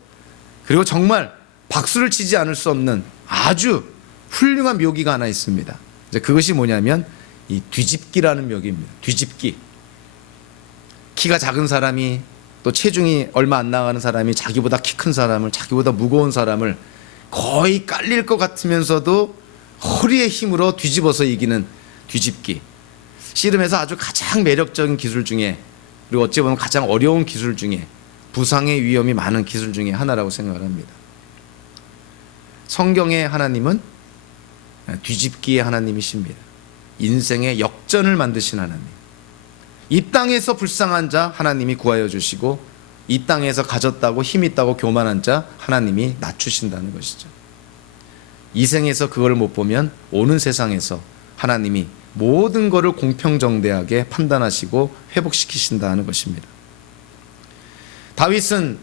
그리고 정말 박수를 치지 않을 수 없는 아주 훌륭한 묘기가 하나 있습니다. 이제 그것이 뭐냐면 이 뒤집기라는 묘기입니다. 뒤집기. 키가 작은 사람이 또 체중이 얼마 안 나가는 사람이 자기보다 키 큰 사람을, 자기보다 무거운 사람을 거의 깔릴 것 같으면서도 허리의 힘으로 뒤집어서 이기는 뒤집기. 씨름에서 아주 가장 매력적인 기술 중에, 그리고 어찌 보면 가장 어려운 기술 중에, 부상의 위험이 많은 기술 중에 하나라고 생각을 합니다. 성경의 하나님은 뒤집기의 하나님이십니다. 인생의 역전을 만드신 하나님. 이 땅에서 불쌍한 자 하나님이 구하여 주시고, 이 땅에서 가졌다고 힘 있다고 교만한 자 하나님이 낮추신다는 것이죠. 이 생에서 그걸 못 보면 오는 세상에서 하나님이 모든 것을 공평정대하게 판단하시고 회복시키신다는 것입니다. 다윗은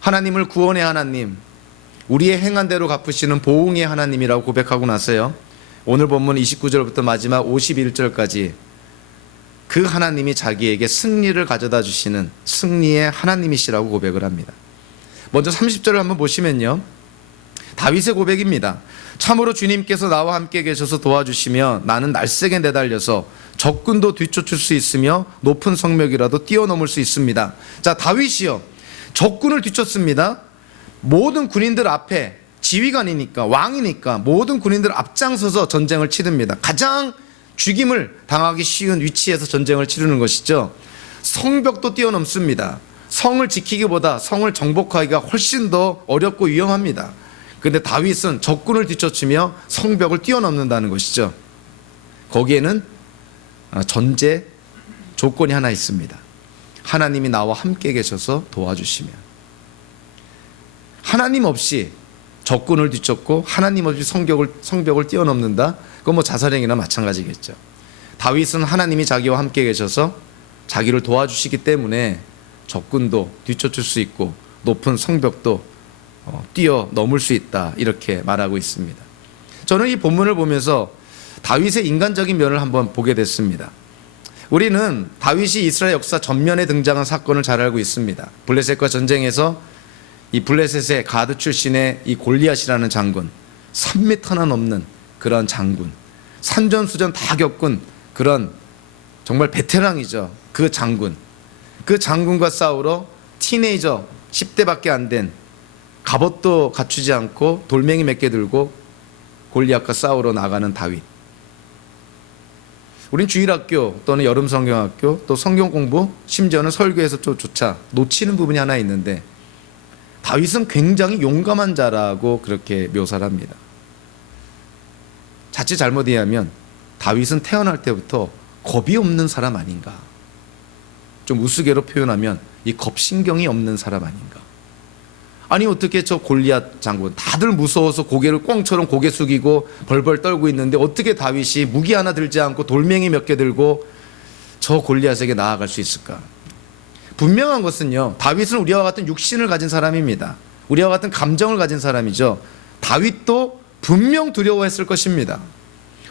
하나님을 구원의 하나님, 우리의 행한 대로 갚으시는 보응의 하나님이라고 고백하고 나서요, 오늘 본문 29절부터 마지막 51절까지 그 하나님이 자기에게 승리를 가져다 주시는 승리의 하나님이시라고 고백을 합니다. 먼저 30절을 한번 보시면요, 다윗의 고백입니다. 참으로 주님께서 나와 함께 계셔서 도와주시며 나는 날쌔게 내달려서 적군도 뒤쫓을 수 있으며 높은 성벽이라도 뛰어넘을 수 있습니다. 자, 다윗이요, 적군을 뒤쫓습니다. 모든 군인들 앞에, 지휘관이니까, 왕이니까 모든 군인들 앞장서서 전쟁을 치릅니다. 가장 죽임을 당하기 쉬운 위치에서 전쟁을 치르는 것이죠. 성벽도 뛰어넘습니다. 성을 지키기보다 성을 정복하기가 훨씬 더 어렵고 위험합니다. 그런데 다윗은 적군을 뒤쫓으며 성벽을 뛰어넘는다는 것이죠. 거기에는 전제 조건이 하나 있습니다. 하나님이 나와 함께 계셔서 도와주시면. 하나님 없이 적군을 뒤쫓고 하나님 없이 성벽을 뛰어넘는다. 그건 뭐 자살행위나 마찬가지겠죠. 다윗은 하나님이 자기와 함께 계셔서 자기를 도와주시기 때문에 적군도 뒤쫓을 수 있고 높은 성벽도 뛰어넘을 수 있다, 이렇게 말하고 있습니다. 저는 이 본문을 보면서 다윗의 인간적인 면을 한번 보게 됐습니다. 우리는 다윗이 이스라엘 역사 전면에 등장한 사건을 잘 알고 있습니다. 블레셋과 전쟁에서 이 블레셋의 가드 출신의 이 골리앗이라는 장군, 3m나 넘는 그런 장군, 산전수전 다 겪은 그런 정말 베테랑이죠. 그 장군과 싸우러 티네이저 10대밖에 안 된, 갑옷도 갖추지 않고 돌멩이 몇 개 들고 골리앗과 싸우러 나가는 다윗. 우린 주일학교 또는 여름성경학교 또 성경 공부, 심지어는 설교에서 조차 놓치는 부분이 하나 있는데, 다윗은 굉장히 용감한 자라고 그렇게 묘사를 합니다. 자칫 잘못 이해하면 다윗은 태어날 때부터 겁이 없는 사람 아닌가, 좀 우스개로 표현하면 이 겁신경이 없는 사람 아닌가. 아니 어떻게 저 골리앗 장군 다들 무서워서 고개를 꽁처럼 고개 숙이고 벌벌 떨고 있는데 어떻게 다윗이 무기 하나 들지 않고 돌멩이 몇 개 들고 저 골리앗에게 나아갈 수 있을까? 분명한 것은요, 다윗은 우리와 같은 육신을 가진 사람입니다. 우리와 같은 감정을 가진 사람이죠. 다윗도 분명 두려워했을 것입니다.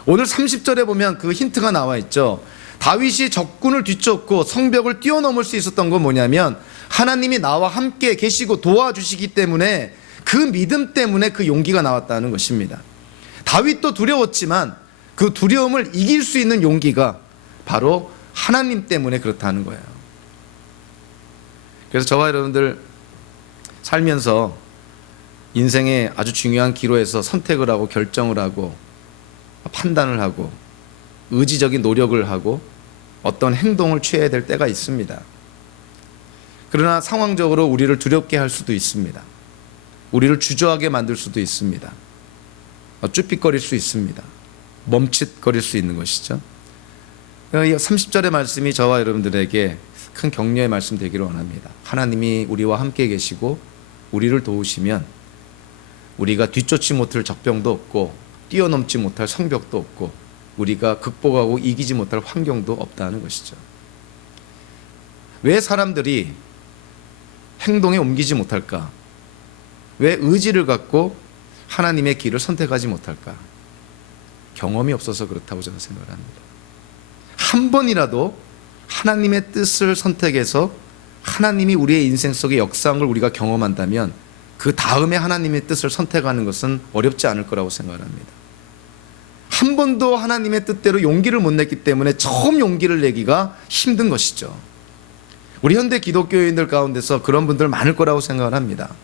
오늘 30절에 보면 그 힌트가 나와 있죠. 다윗이 적군을 뒤쫓고 성벽을 뛰어넘을 수 있었던 건 뭐냐면, 하나님이 나와 함께 계시고 도와주시기 때문에, 그 믿음 때문에 그 용기가 나왔다는 것입니다. 다윗도 두려웠지만 그 두려움을 이길 수 있는 용기가 바로 하나님 때문에 그렇다는 거예요. 그래서 저와 여러분들 살면서 인생의 아주 중요한 기로에서 선택을 하고 결정을 하고 판단을 하고 의지적인 노력을 하고 어떤 행동을 취해야 될 때가 있습니다. 그러나 상황적으로 우리를 두렵게 할 수도 있습니다. 우리를 주저하게 만들 수도 있습니다. 쭈삣거릴 수 있습니다. 멈칫거릴 수 있는 것이죠. 30절의 말씀이 저와 여러분들에게 큰 격려의 말씀 되기를 원합니다. 하나님이 우리와 함께 계시고 우리를 도우시면 우리가 뒤쫓지 못할 적병도 없고 뛰어넘지 못할 성벽도 없고 우리가 극복하고 이기지 못할 환경도 없다는 것이죠. 왜 사람들이 행동에 옮기지 못할까? 왜 의지를 갖고 하나님의 길을 선택하지 못할까? 경험이 없어서 그렇다고 저는 생각을 합니다. 한 번이라도 하나님의 뜻을 선택해서 하나님이 우리의 인생 속의 역사한 걸 우리가 경험한다면 그 다음에 하나님의 뜻을 선택하는 것은 어렵지 않을 거라고 생각을 합니다. 한 번도 하나님의 뜻대로 용기를 못 냈기 때문에 처음 용기를 내기가 힘든 것이죠. 우리 현대 기독교인들 가운데서 그런 분들 많을 거라고 생각을 합니다.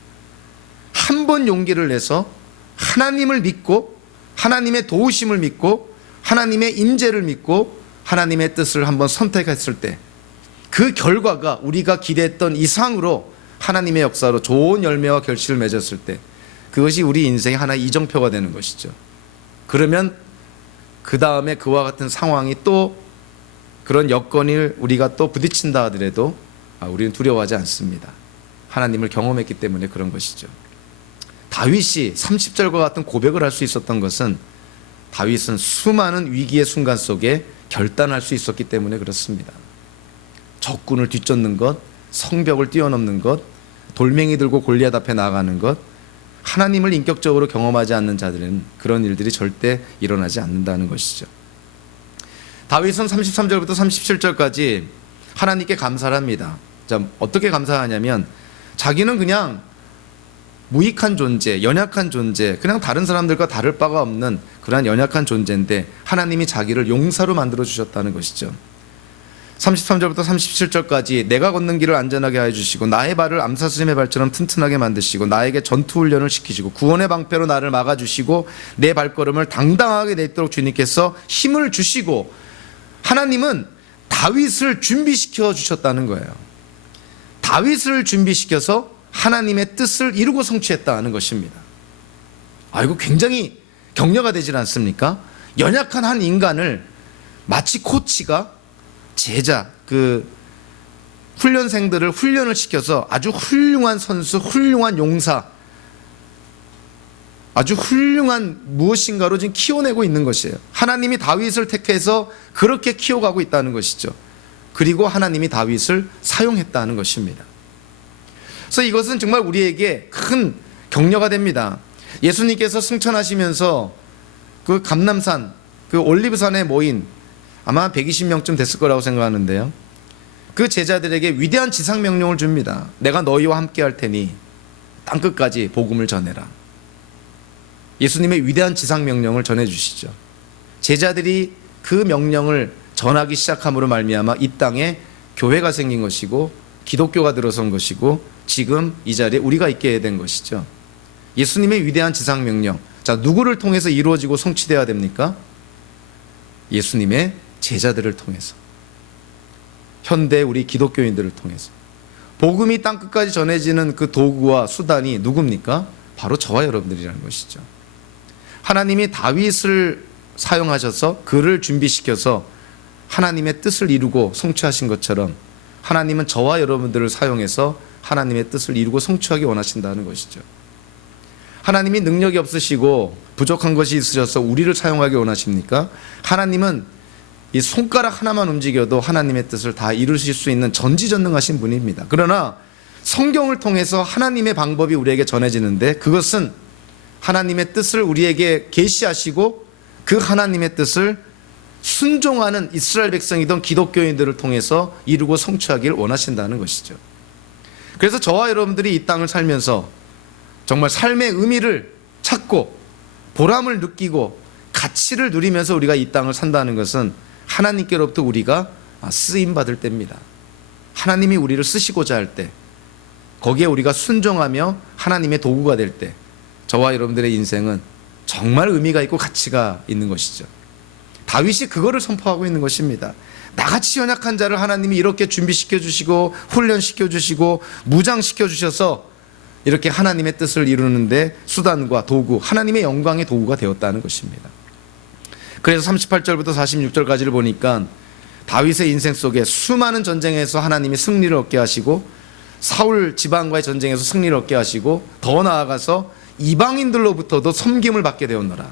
한 번 용기를 내서 하나님을 믿고 하나님의 도우심을 믿고 하나님의 임재를 믿고 하나님의 뜻을 한번 선택했을 때 그 결과가 우리가 기대했던 이상으로 하나님의 역사로 좋은 열매와 결실을 맺었을 때 그것이 우리 인생의 하나의 이정표가 되는 것이죠. 그러면 그 다음에 그와 같은 상황이 또 그런 여건을 우리가 또 부딪힌다 하더라도 우리는 두려워하지 않습니다. 하나님을 경험했기 때문에 그런 것이죠. 다윗이 30절과 같은 고백을 할 수 있었던 것은 다윗은 수많은 위기의 순간 속에 결단할 수 있었기 때문에 그렇습니다. 적군을 뒤쫓는 것, 성벽을 뛰어넘는 것, 돌멩이 들고 골리앗 앞에 나아가는 것, 하나님을 인격적으로 경험하지 않는 자들은 그런 일들이 절대 일어나지 않는다는 것이죠. 다윗은 33절부터 37절까지 하나님께 감사를 합니다. 자, 어떻게 감사하냐면 자기는 그냥 무익한 존재, 연약한 존재, 그냥 다른 사람들과 다를 바가 없는 그러한 연약한 존재인데 하나님이 자기를 용사로 만들어 주셨다는 것이죠. 33절부터 37절까지 내가 걷는 길을 안전하게 하여 주시고 나의 발을 암사스림의 발처럼 튼튼하게 만드시고 나에게 전투 훈련을 시키시고 구원의 방패로 나를 막아주시고 내 발걸음을 당당하게 내도록 주님께서 힘을 주시고 하나님은 다윗을 준비시켜 주셨다는 거예요. 다윗을 준비시켜서 하나님의 뜻을 이루고 성취했다는 것입니다. 이거 굉장히 격려가 되질 않습니까? 연약한 한 인간을 마치 코치가 제자, 그 훈련생들을 훈련을 시켜서 아주 훌륭한 선수, 훌륭한 용사, 아주 훌륭한 무엇인가로 지금 키워내고 있는 것이에요. 하나님이 다윗을 택해서 그렇게 키워가고 있다는 것이죠. 그리고 하나님이 다윗을 사용했다는 것입니다. 그래서 이것은 정말 우리에게 큰 격려가 됩니다. 예수님께서 승천하시면서 그 감람산, 그 올리브산에 모인 아마 120명쯤 됐을 거라고 생각하는데요. 그 제자들에게 위대한 지상명령을 줍니다. 내가 너희와 함께 할 테니 땅끝까지 복음을 전해라. 예수님의 위대한 지상명령을 전해주시죠. 제자들이 그 명령을 전하기 시작함으로 말미암아 이 땅에 교회가 생긴 것이고 기독교가 들어선 것이고 지금 이 자리에 우리가 있게 된 것이죠. 예수님의 위대한 지상명령, 자, 누구를 통해서 이루어지고 성취되어야 됩니까? 예수님의 제자들을 통해서, 현대 우리 기독교인들을 통해서. 복음이 땅끝까지 전해지는 그 도구와 수단이 누굽니까? 바로 저와 여러분들이라는 것이죠. 하나님이 다윗을 사용하셔서 그를 준비시켜서 하나님의 뜻을 이루고 성취하신 것처럼 하나님은 저와 여러분들을 사용해서 하나님의 뜻을 이루고 성취하기 원하신다는 것이죠. 하나님이 능력이 없으시고 부족한 것이 있으셔서 우리를 사용하기 원하십니까? 하나님은 이 손가락 하나만 움직여도 하나님의 뜻을 다 이루실 수 있는 전지전능하신 분입니다. 그러나 성경을 통해서 하나님의 방법이 우리에게 전해지는데 그것은 하나님의 뜻을 우리에게 계시하시고 그 하나님의 뜻을 순종하는 이스라엘 백성이던 기독교인들을 통해서 이루고 성취하길 원하신다는 것이죠. 그래서 저와 여러분들이 이 땅을 살면서 정말 삶의 의미를 찾고 보람을 느끼고 가치를 누리면서 우리가 이 땅을 산다는 것은 하나님께로부터 우리가 쓰임받을 때입니다. 하나님이 우리를 쓰시고자 할 때, 거기에 우리가 순종하며 하나님의 도구가 될 때 저와 여러분들의 인생은 정말 의미가 있고 가치가 있는 것이죠. 다윗이 그거를 선포하고 있는 것입니다. 나같이 연약한 자를 하나님이 이렇게 준비시켜 주시고 훈련시켜 주시고 무장시켜 주셔서 이렇게 하나님의 뜻을 이루는데 수단과 도구, 하나님의 영광의 도구가 되었다는 것입니다. 그래서 38절부터 46절까지를 보니까 다윗의 인생 속에 수많은 전쟁에서 하나님이 승리를 얻게 하시고 사울 지방과의 전쟁에서 승리를 얻게 하시고 더 나아가서 이방인들로부터도 섬김을 받게 되었노라.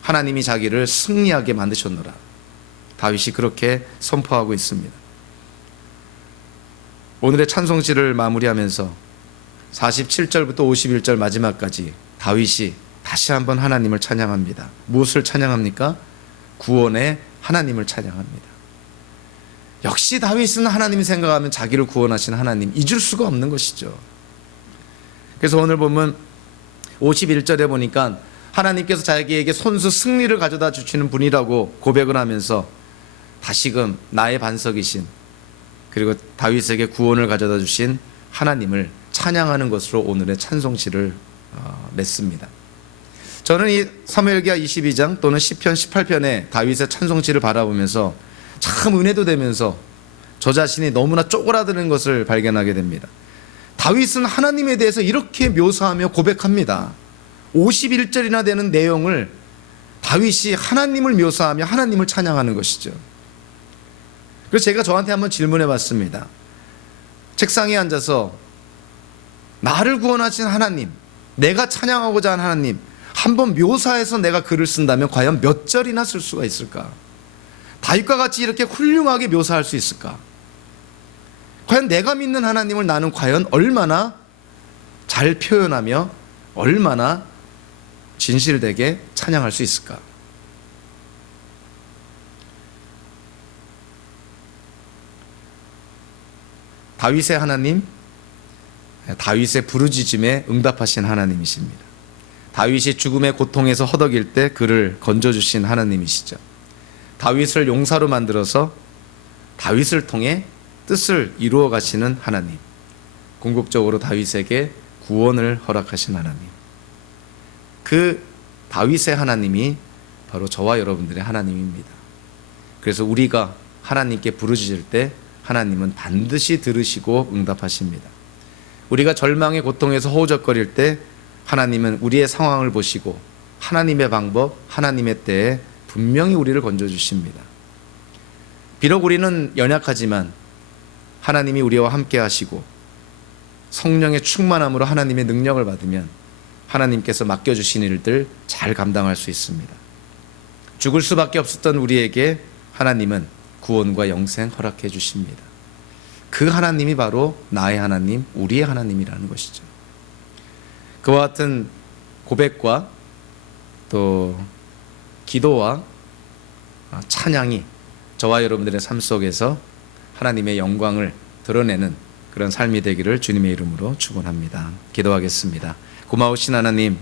하나님이 자기를 승리하게 만드셨노라. 다윗이 그렇게 선포하고 있습니다. 오늘의 찬송시를 마무리하면서 47절부터 51절 마지막까지 다윗이 다시 한번 하나님을 찬양합니다. 무엇을 찬양합니까? 구원의 하나님을 찬양합니다. 역시 다윗은 하나님 생각하면 자기를 구원하신 하나님 잊을 수가 없는 것이죠. 그래서 오늘 보면 51절에 보니까 하나님께서 자기에게 손수 승리를 가져다 주시는 분이라고 고백을 하면서 다시금 나의 반석이신 그리고 다윗에게 구원을 가져다 주신 하나님을 찬양하는 것으로 오늘의 찬송시를 맺습니다. 저는 이 사무엘기하 22장 또는 시편 18편의 다윗의 찬송시를 바라보면서 참 은혜도 되면서 저 자신이 너무나 쪼그라드는 것을 발견하게 됩니다. 다윗은 하나님에 대해서 이렇게 묘사하며 고백합니다. 51절이나 되는 내용을 다윗이 하나님을 묘사하며 하나님을 찬양하는 것이죠. 그래서 제가 저한테 한번 질문해 봤습니다. 책상에 앉아서 나를 구원하신 하나님, 내가 찬양하고자 하는 하나님 한번 묘사해서 내가 글을 쓴다면 과연 몇 절이나 쓸 수가 있을까? 다윗과 같이 이렇게 훌륭하게 묘사할 수 있을까? 과연 내가 믿는 하나님을 나는 과연 얼마나 잘 표현하며 얼마나 진실되게 찬양할 수 있을까? 다윗의 하나님, 다윗의 부르짖음에 응답하신 하나님이십니다. 다윗이 죽음의 고통에서 허덕일 때 그를 건져주신 하나님이시죠. 다윗을 용사로 만들어서 다윗을 통해 뜻을 이루어 가시는 하나님, 궁극적으로 다윗에게 구원을 허락하신 하나님, 그 다윗의 하나님이 바로 저와 여러분들의 하나님입니다. 그래서 우리가 하나님께 부르짖을 때 하나님은 반드시 들으시고 응답하십니다. 우리가 절망의 고통에서 허우적거릴 때 하나님은 우리의 상황을 보시고 하나님의 방법, 하나님의 때에 분명히 우리를 건져주십니다. 비록 우리는 연약하지만 하나님이 우리와 함께 하시고 성령의 충만함으로 하나님의 능력을 받으면 하나님께서 맡겨주신 일들 잘 감당할 수 있습니다. 죽을 수밖에 없었던 우리에게 하나님은 구원과 영생 허락해 주십니다. 그 하나님이 바로 나의 하나님, 우리의 하나님이라는 것이죠. 그와 같은 고백과 또 기도와 찬양이 저와 여러분들의 삶 속에서 하나님의 영광을 드러내는 그런 삶이 되기를 주님의 이름으로 축원합니다. 기도하겠습니다. 고마우신 하나님,